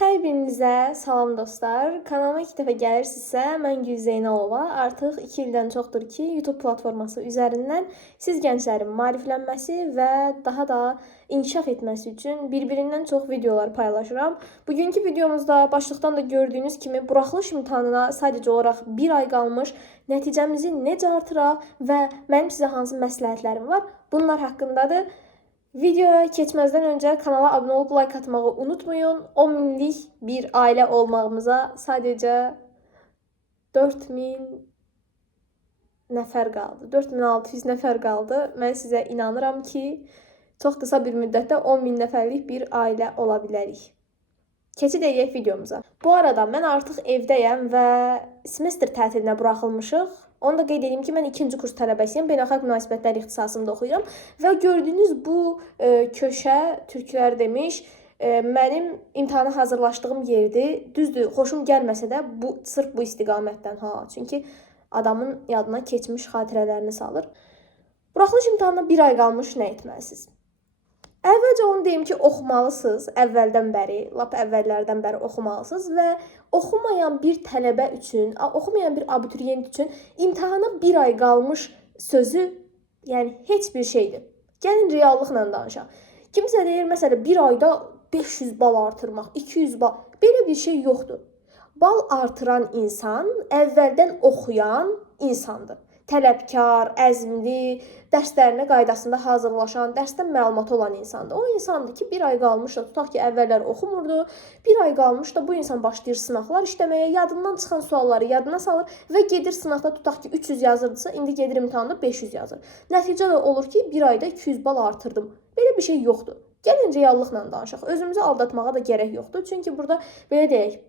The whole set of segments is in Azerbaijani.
Hər birinizə salam dostlar. Kanalıma ilk dəfə gəlirsinizsə, mən Gül Zeynalova. Artıq 2 ildən çoxdur ki, YouTube platforması üzərindən siz gənclərin maariflənməsi və daha da inkişaf etməsi üçün bir-birindən çox videolar paylaşıram. Bugünkü videomuzda başlıqdan da gördüyünüz kimi buraxılış imtahanına sadəcə olaraq 1 ay qalmış, nəticəmizi necə artıraq və mənim sizə hansı məsləhətlərim var, bunlar haqqındadır. Videoya keçməzdən öncə kanala abunə olub like atmağı unutmayın. 10 minlik bir ailə olmağımıza sadəcə 4000 nəfər qaldı. 4600 nəfər qaldı. Mən sizə inanıram ki, çox qısa bir müddətdə 10 min nəfərlik bir ailə ola bilərik. Keçid edək videomuza. Bu arada mən artıq evdəyəm və semestr tətilinə buraxılmışıq. Onu da qeyd edeyim ki, mən 2-ci kurs tələbəsiyəm. Beynəlxalq münasibətlər ixtisasında oxuyuram. Və gördüyünüz bu köşə, türklər demiş, mənim imtahana hazırlaşdığım yerdir. Düzdür, xoşum gəlməsə də sırf bu istiqamətdən. Çünki adamın yadına keçmiş xatirələrini salır. Buraxılış imtahanına 1 ay qalmış nə etməlisiniz? Əvvəlcə onu deyim ki, oxumalısınız. Əvvəldən bəri, lap əvvəllərdən bəri oxumalısınız və oxumayan bir tələbə üçün, oxumayan bir abituriyent üçün imtahana 1 ay qalmış sözü, yəni heç bir şeydir. Gəlin reallıqla danışaq. Kimsə deyir, məsələn, 1 ayda 500 bal artırmaq, 200 bal, belə bir şey yoxdur. Bal artıran insan əvvəldən oxuyan insandır. Tələbkar, əzmli, dərslərinə qaydasında hazırlaşan, dərsdən məlumatı olan insandır. O insandır ki, 1 ay qalmış da, tutaq ki, əvvəllər oxumurdu, 1 ay qalmış da bu insan başlayır sınaqlar işləməyə, yadından çıxan sualları yadına salır və gedir sınaqda, tutaq ki, 300 yazırdısa, indi gedir imtahanda 500 yazır. Nəticə də olur ki, 1 ayda 200 bal artırdım. Belə bir şey yoxdur. Gəlin reallıqla danışaq. Özümüzü aldatmağa da gərək yoxdur. Çünki burada, belə deyək,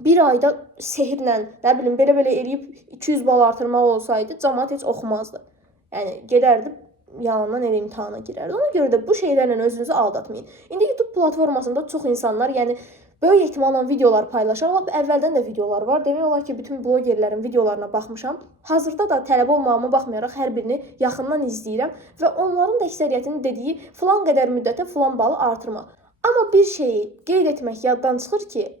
1 ayda sehirlə, nə bilim, belə eləyib 200 bal artırmaq olsaydı, cəmaət heç oxumazdı. Yəni, gedərdi, yalandan elə imtahana girərdi. Ona görə də bu şeylərlə özünüzü aldatmayın. İndi YouTube platformasında çox insanlar, yəni, böyük ehtimalla videolar paylaşır. Lap əvvəldən də videolar var. Demək olar ki, bütün blogerlərin videolarına baxmışam. Hazırda da tələbə olmağıma baxmayaraq hər birini yaxından izləyirəm və onların da əksəriyyətinin dediyi filan qədər müddətə filan balı artırmaq. Amma bir şeyi qeyd etmək yaddan çıxır ki,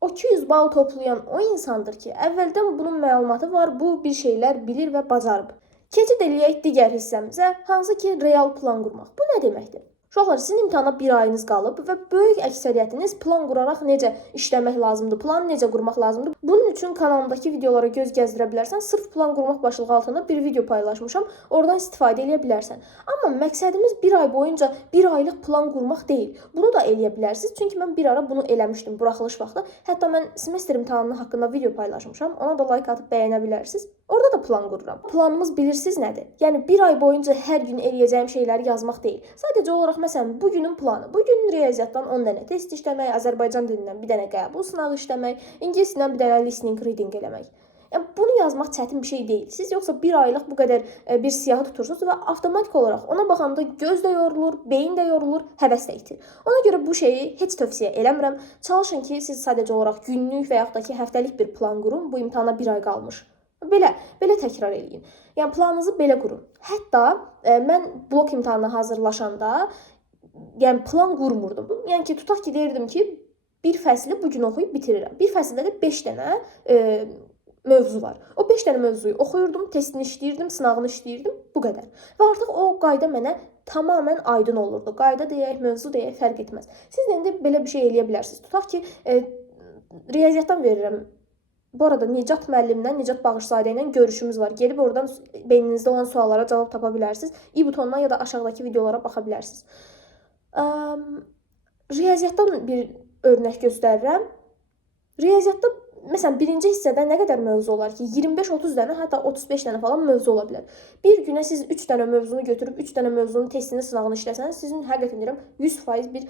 o 200 bal toplayan o insandır ki, əvvəldən bunun məlumatı var, bu bir şeylər bilir və bacarıb. Keçid eləyək digər hissəmizə, hansı ki, real plan qurmaq. Bu nə deməkdir? Uşaqlar, sizin imtahana 1 ayınız qalıb və böyük əksəriyyətiniz plan quraraq necə işləmək lazımdır, planı necə qurmaq lazımdır. Bunun üçün kanalımdakı videolara göz gəzdirə bilərsən. Sırf plan qurmaq başlığı altında bir video paylaşmışam. Oradan istifadə edə bilərsən. Amma məqsədimiz 1 ay boyunca 1 aylıq plan qurmaq deyil. Bunu da eləyə bilərsiniz. Çünki mən bir ara bunu eləmişdim buraxılış vaxtı. Hətta mən semestr imtahanı haqqında video paylaşmışam. Ona da like atıb bəyənə bilərsiniz. Orada da plan qururam. Planımız bilirsiniz nədir? Yəni 1 ay boyunca hər gün eləyəcəyim şeyləri yazmaq deyil. Sadəcə olaraq məsələn, bugünün planı. Bugün riyaziyyatdan 10 dənə test işləmək, Azərbaycan dilindən 1 dənə qəbul sınağı işləmək, ingilis dilindən 1 dənə listening reading eləmək. Yəni bunu yazmaq çətin bir şey deyil. Siz yoxsa 1 aylıq bu qədər bir siyahı tutursunuz və avtomatik olaraq ona baxanda göz də yorulur, beyin də yorulur, həvəs də itir. Ona görə bu şeyi heç tövsiyə eləmirəm. Çalışın ki, siz sadəcə olaraq günlük və yaxud da ki, həftəlik bir plan qurun. Bu imtahana 1 ay qalmış. Belə təkrar eləyin. Yəni planınızı belə qurun. Hətta mən blok imtahanına hazırlaşanda yəni plan qurmurdum. Yəni ki, tutaq ki, deyirdim ki, bir fəsli bugün oxuyub bitirirəm. Bir fəsildə də 5 dənə mövzu var. O 5 dənə mövzuyu oxuyurdum, testini işləyirdim, sınavını işləyirdim, bu qədər. Və artıq o qayda mənə tamamilə aydın olurdu. Qayda deyək, mövzu deyək, fərq etməz. Siz indi belə bir şey eləyə bilərsiniz. Tutaq ki, riyaziyyatdan verirəm. Bu arada Nicat müəllimlə, Nicat Bağışzadə ilə görüşümüz var. Gelib oradan beyninizdə olan suallara cavab tapa bilərsiniz. İ butonuna ya da aşağıdakı videolara baxa bilərsiniz. Riyaziyyatdan bir örnək göstərirəm. Riyaziyyatda, məsələn, birinci hissədə nə qədər mövzu olar ki? 25-30 dənə, hətta 35 dənə falan mövzu ola bilər. Bir günə siz 3 dənə mövzunu götürüb, 3 dənə mövzunun testini, sınavını işləsəniz, sizin həqiqətən deyirəm, 100% bir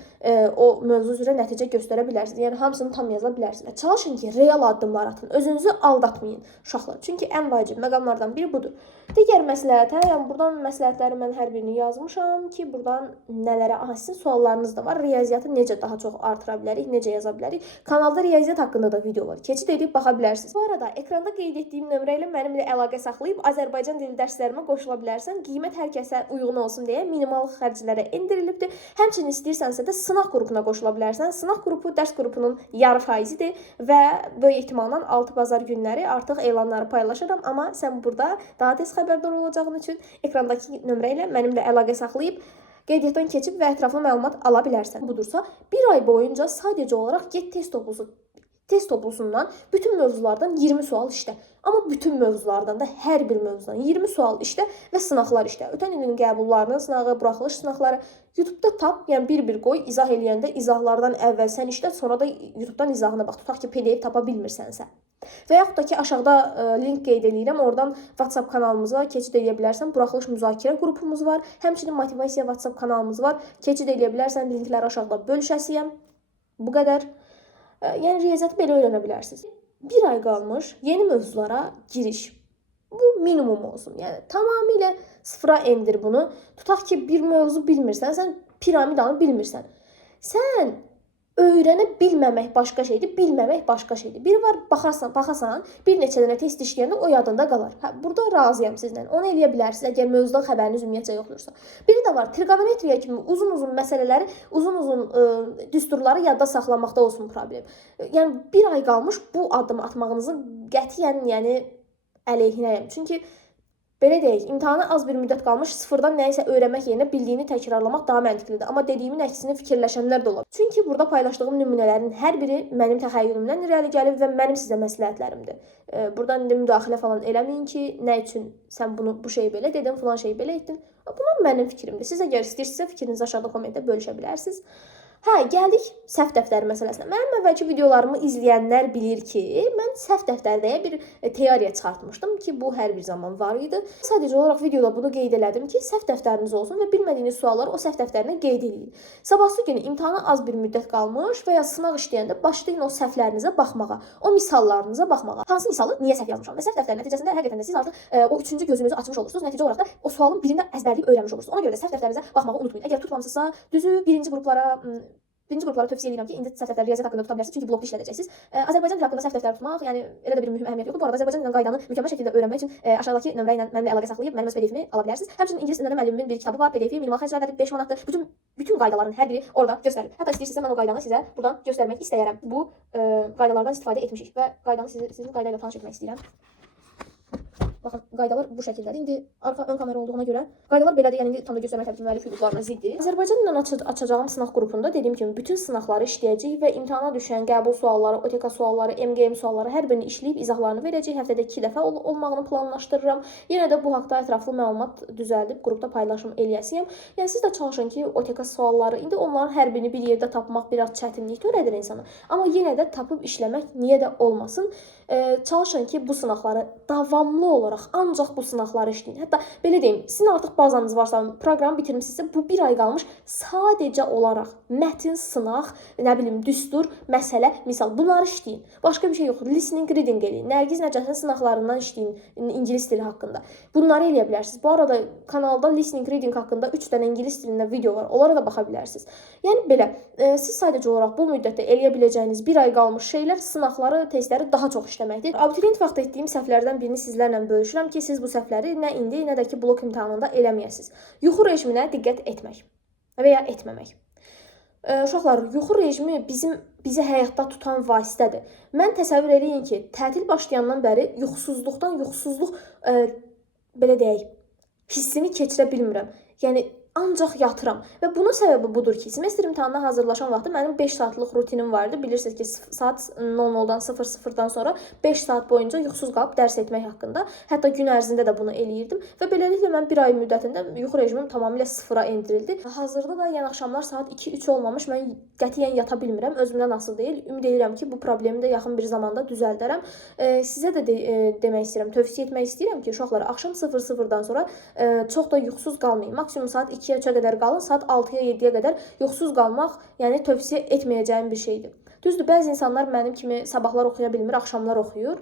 o mövzu üzrə nəticə göstərə bilərsiniz. Yəni, hamısını tam yaza bilərsiniz. Çalışın ki, real addımlar atın. Özünüzü aldatmayın, uşaqlar. Çünki ən vacib məqamlardan biri budur. Digər məsləhətə, yəni buradan məsləhətləri mən hər birini yazmışam ki, buradan nələrə, sizin suallarınız da var. Riyaziyyatı necə daha çox artıra bilərik, necə yaza bilərik. Kanalda riyaziyyat haqqında da video var. Keçid keçid edib baxa bilərsiniz. Bu arada ekranda qeyd etdiyim nömrə ilə mənimlə əlaqə saxlayıb Azərbaycan dili dərslərimə qoşula bilərsən. Qiymət hər kəsə uyğun olsun deyə minimal xərclərə endirilibdir. Həmçinin istəyirsənsə də sınaq qrupuna qoşula bilərsən. Sınaq qrupu dərs qrupunun yarı faizidir və böyük ehtimalla 6 bazar günləri artıq elanları paylaşaram, amma sən burada daha tez xəbərdar olacağın üçün ekrandakı nömrə ilə mənimlə əlaqə saxlayıb qeydiyyatdan keçib və ətraflı məlumat ala bilərsən. Budursa, bir ay boyunca sadəcə olaraq get test toplusundan bütün mövzulardan 20 sual işlə. Amma bütün mövzulardan da hər bir mövzudan 20 sual işlə və sınaqlar işlə. Ötən ilin qəbullarının sınağı, buraxılış sınaqları YouTube-da tap, yəni bir-bir qoy, izah eləyəndə izahlardan əvvəl sən işlə, sonra da YouTube-dan izahına bax. Tutaq ki, PDF tapa bilmirsənsə. Və yaxud da ki, aşağıda link qeyd edirəm, oradan WhatsApp kanalımıza keçid edə bilərsən. Buraxılış müzakirə qrupumuz var. Həmçinin motivasiya WhatsApp kanalımız var. Keçid edə bilərsən, linkləri aşağıda bölüşəsiyəm. Bu qədər. Yəni riyaziyyatı belə öyrənə bilərsiniz. Bir ay qalmış yeni mövzulara giriş. Bu minimum olsun. Yəni tamamilə sıfıra endir bunu. Tutaq ki, bir mövzu bilmirsən, sən piramidanı bilmirsən. Sən öyrənə bilməmək başqa şeydir, bilməmək başqa şeydir. Biri var, baxasan, bir neçə dənə test işləyəndə o yadında qalar. Burada razıyam sizlə. Onu eləyə bilərsiniz, əgər mövzudan xəbəriniz ümumiyyətcə yoxdursa. Biri də var, trigonometriya kimi uzun-uzun məsələləri, uzun-uzun düsturları yadda saxlamaqda olsun problem. Yəni bir ay qalmış bu addımı atmağınızın qətiyyən, yəni əleyhinəyəm. Çünki belə deyək, imtahana az bir müddət qalmış, sıfırdan nəyisə öyrənmək yerinə bildiyini təkrarlamaq daha məntiqlidir. Amma dediyimin əksini fikirləşənlər də olar. Çünki burada paylaşdığım nümunələrin hər biri mənim təxəyyülümdən irəli gəlib və mənim sizə məsləhətlərimdir. Buradan indi müdaxilə falan eləməyin ki, nə üçün sən bu şeyi belə dedin, filan şeyi belə etdin. Bunlar mənim fikrimdir. Siz əgər istəyirsinizsə fikrinizi aşağıda kommentdə bölüşə bilərsiniz. Gəldik səhv dəftəri məsələsinə. Mənim əvvəlki videolarımı izləyənlər bilir ki, mən səhv dəftərdəyə bir teoriya çıxartmışdım ki, bu hər bir zaman var idi. Sadəcə olaraq videoda bunu qeyd elədim ki, səhv dəftəriniz olsun və bilmədiyiniz sualları o səhv dəftərinə qeyd edin. Sabahsı günü imtahana az bir müddət qalmış və ya sınaq işləyəndə başlayın o səhvlərinizə baxmağa, o misallarınıza baxmağa. Hansı misalı niyə səhv yazmışam? Və səhv dəftəri nəticəsində həqiqətən də siz artıq o üçüncü gözünüzü açmış olursunuz. Nəticə olaraq da o sualın birində əzbərləyib öyrənmiş olursunuz. Ona görə də səhv dəftərinizə baxmağı unutmayın. Əgər tutmamısınızsa, düzü birinci qruplara tövsiyə edirəm ki, indi səhv dəftəri riyaziyyat haqqında tuta bilərsiniz, çünki blokda işlədəcəksiniz. Azərbaycan dili haqqında səhv dəftəri tutmaq, yəni elə də bir mühüm əhəmiyyət yoxdur. Bu arada Azərbaycan dilinin qaydanı mükəmməl şəkildə öyrənmək üçün aşağıdakı nömrə ilə mənimlə əlaqə saxlayıb mənim öz PDF-imi ala bilərsiniz. Həmçinin ingilis dilində müəllimin bir kitabı var, PDF-i minimal xərclərdir, 5 manatdır. Bütün qaydaların hər biri orada göstərilir. Hətta istəyirsinizsə mən o qaydanı sizə buradan göstərmək istəyərəm. Bu qaydalardan istifadə etmişik və qaydanı sizin qayda ilə tanış etmək istəyirəm. Baxın, qaydalar bu şəkildədir. İndi ön kamera olduğuna görə qaydalar belədir. Yəni indi tam da göstərmək təbii ki, müəllif hüquqlarına ziddir. Azərbaycan dilində açacağım sınaq qrupunda dediyim kimi bütün sınaqları işləyəcəyik və imtahana düşən qəbul sualları, OTK sualları, MGM sualları hər birini işləyib izahlarını verəcəyik. Həftədə 2 dəfə olmağını planlaşdırıram. Yenə də bu haqqda ətraflı məlumat düzəldib qrupda paylaşım eləyəsiyəm. Yəni siz də çalışın ki, OTK sualları indi onların hər birini bir yerdə tapmaq biraz çətinlik törədir insana. Amma yenə də tapıb işləmək niyə də olmasın? Çalışın ki, bu sınaqları davamlı olaraq ancaq bu sınaqları işləyin. Hətta belə deyim, sizin artıq bazanız varsa, proqramı bitirmisinizsə, bu bir ay qalmış sadəcə olaraq mətn, sınaq, nə bilim, düstur, məsələ, misal bunları işləyin. Başqa bir şey yoxdur. Listening, reading eləyin. Nərgiz Nəcəfin sınaqlarından işləyin ingilis dili haqqında. Bunları eləyə bilərsiniz. Bu arada kanalda listening, reading haqqında 3 dənə ingilis dilində video var. Onlara da baxa bilərsiniz. Yəni belə, siz sadəcə olaraq bu müddətdə eləyə biləcəyiniz bir ay qalmış şeylər, sınaqları, testləri daha çox işləməkdir. Abituriyent vaxtı etdiyim səhvlərdən birini sizlərlə bölüşürəm ki, siz bu səhvləri nə indi, nə də ki blok imtahanında eləməyəsiniz. Yuxu rejiminə diqqət etmək və ya etməmək. Uşaqlar, yuxu rejimi bizi həyatda tutan vasitədir. Mən təsəvvür edin ki, tətil başlayandan bəri yuxusuzluq belə deyək, hissini keçirə bilmirəm. Yəni ancaq yatıram və bunun səbəbi budur ki, semestr imtahanına hazırlaşan vaxtı mənim 5 saatlıq rutinim vardı. Bilirsiniz ki, saat 00-dan 00-dan sonra 5 saat boyunca yuxusuz qalıb dərs etmək haqqında. Hətta gün ərzində də bunu eləyirdim və beləliklə mən bir ay müddətində yuxu rejimim tamamilə sıfıra endirildi. Hazırda da yəni axşamlar saat 2-3 olmamış mən qətiyyən yata bilmirəm. Özümdən asılı deyil. Ümid edirəm ki, bu problemi də yaxın bir zamanda düzəldərəm. Sizə də demək istəyirəm, tövsiyə etmək istəyirəm ki, uşaqlar axşam 00-dan sonra çox da yuxusuz qalmayın. Maksimum saat 2-yə 3-ə qədər qalın, saat 6-ya 7-yə qədər yuxusuz qalmaq, yəni tövsiyə etməyəcəyim bir şeydir. Düzdür, bəzi insanlar mənim kimi sabahlar oxuya bilmir, axşamlar oxuyur,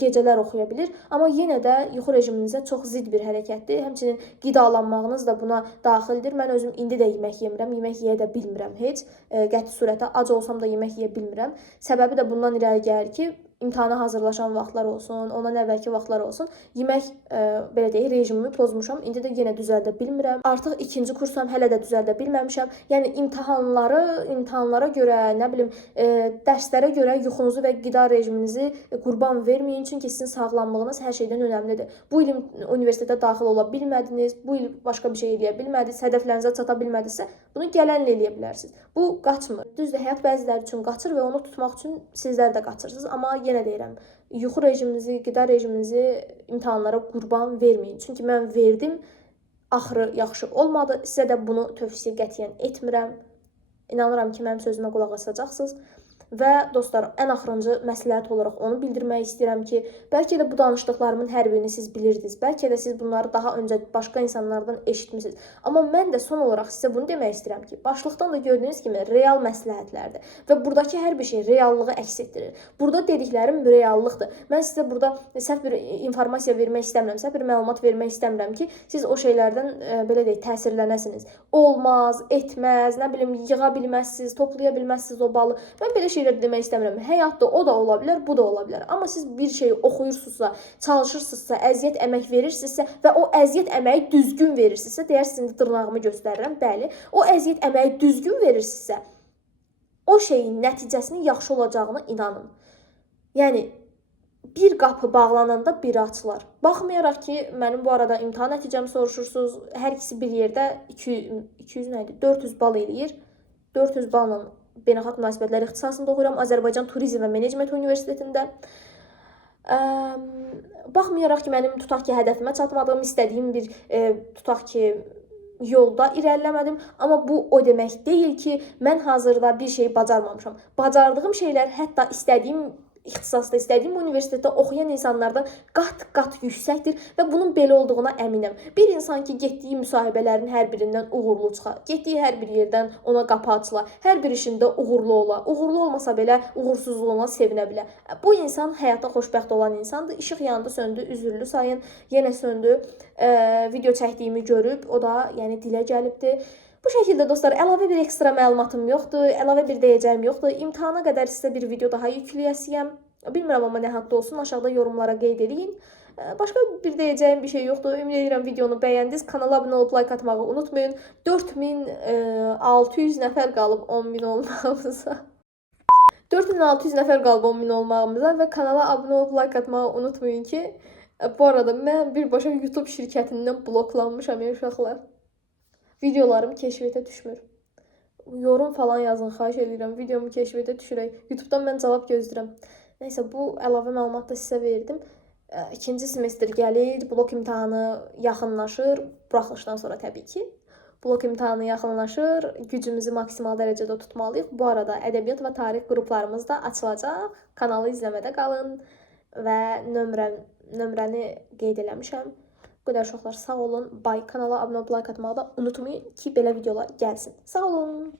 gecələr oxuya bilir. Amma yenə də yuxu rejiminizə çox zid bir hərəkətdir. Həmçinin qidalanmağınız da buna daxildir. Mən özüm indi də yemək yemirəm, yemək yeyə də bilmirəm heç. Qəti surətdə ac olsam da yemək yeyə bilmirəm. Səbəbi də bundan irəli gəlir ki, imtahana hazırlaşan vaxtlar olsun, ondan əvvəlki vaxtlar olsun, yemək belə deyək, rejimimi pozmuşam. İndi də yenə düzəldə bilmirəm. Artıq ikinci kursam, hələ də düzəldə bilməmişəm. Yəni imtahanlara görə, nə bilim, dərslərə görə yuxunuzu və qida rejiminizi qurban verməyin, çünki sizin sağlamlığınız hər şeydən önəmlidir. Bu il universitetə daxil ola bilmədiniz, bu il başqa bir şey eləyə bilmədiniz, hədəflərinizə çata bilmədinizsə, bunu gələn il eləyə bilərsiniz. Bu qaçmır. Düzdür, həyat bəziləri üçün qaçır və onu tutmaq üçün sizlər də qaçırsınız. Amma yenə deyirəm, yuxu rejiminizi, qida rejiminizi imtahanlara qurban verməyin. Çünki mən verdim, axırı yaxşı olmadı. Sizə də bunu tövsiyə qətiyyən etmirəm. İnanıram ki, mənim sözümə qulaq asacaqsınız. Və dostlar, ən axırıncı məsləhət olaraq onu bildirmək istəyirəm ki, bəlkə də bu danışdıqlarımın hər birini siz bilirdiniz. Bəlkə də siz bunları daha öncə başqa insanlardan eşitmisiniz. Amma mən də son olaraq sizə bunu demək istəyirəm ki, başlıqdan da gördüyünüz kimi real məsləhətlərdir. Və buradakı hər bir şey reallığı əks etdirir. Burada dediklərim reallıqdır. Mən sizə burada səhv bir informasiya vermək istəmirəm, səhv bir məlumat vermək istəmirəm ki, siz o şeylərdən belə deyək, təsirlənəsiniz. Olmaz, etməz, nə bilim, yığa bilməzsiniz, toplaya bilməzsiniz o balı. Mən belə şeylər demək istəmirəm. Həyatda o da ola bilər, bu da ola bilər. Amma siz bir şeyi oxuyursunuzsa, çalışırsınızsa, əziyyət əmək verirsinizsə və o əziyyət əməyi düzgün verirsinizsə, deyərsiniz indi dırnağımı göstərirəm, bəli. O əziyyət əməyi düzgün verirsinizsə, o şeyin nəticəsinin yaxşı olacağına inanın. Yəni bir qapı bağlananda biri açılar. Baxmayaraq ki, mənim bu arada imtahan nəticəmi soruşursunuz. Hər ikisi bir yerdə 200 nə idi? 400 bal eləyir. 400 balla Beynəlxalq Münasibətlər ixtisasında oxuyuram. Azərbaycan Turizm və Menecment Universitetində. Baxmayaraq ki, mənim tutaq ki, hədəfimə çatmadığım, istədiyim bir tutaq ki, yolda irəliləmədim. Amma bu o demək deyil ki, mən hazırda bir şey bacarmamışam. Bacardığım şeylər hətta istədiyim ixtisasda, istədiyim universitetdə oxuyan insanlardan qat-qat yüksəkdir və bunun belə olduğuna əminəm. Bir insan ki, getdiyi müsahibələrin hər birindən uğurlu çıxar, getdiyi hər bir yerdən ona qapı açılar, hər bir işində uğurlu ola, uğurlu olmasa belə uğursuzluğuna sevinə bilər. Bu insan həyatda xoşbəxt olan insandır. İşıq yandı, söndü, üzürlü sayın, yenə söndü. Video çəkdiyimi görüb, o da yəni dilə gəlibdi. Bu şəkildə dostlar, əlavə bir ekstra məlumatım yoxdur, əlavə bir deyəcəyim yoxdur. İmtahana qədər sizə bir video daha yükləyəsiyəm. Bilmirəm amma nə haqda olsun, aşağıda yorumlara qeyd edin. Başqa bir deyəcəyim bir şey yoxdur. Ümid edirəm videonu bəyəndiniz. Kanala abunə olub like atmağı unutmayın. 4600 nəfər qalıb 10.000 olmağımıza. 4600 nəfər qalıb 10.000 olmağımıza və kanala abunə olub like atmağı unutmayın ki, bu arada mən birbaşa YouTube şirkətindən bloklanmışam uşaqlar. Videolarım keşfiyətə düşmür. Yorum falan yazın, xahiş edirəm. Videomu keşfiyətə düşürək. YouTube'dan mən cavab gözləyirəm. Nəysə, bu əlavə məlumat da sizə verdim. İkinci semestr gəlir, blok imtahanı yaxınlaşır. Buraxılışdan sonra təbii ki. Blok imtahanı yaxınlaşır. Gücümüzü maksimal dərəcədə tutmalıyıq. Bu arada ədəbiyyat və tarix qruplarımız da açılacaq. Kanalı izləmədə qalın və nömrəni qeyd eləmişəm. Bu qədər uşaqlar sağ olun. Kanala abunə olub like atmağı da unutmayın ki, belə videolar gəlsin. Sağ olun.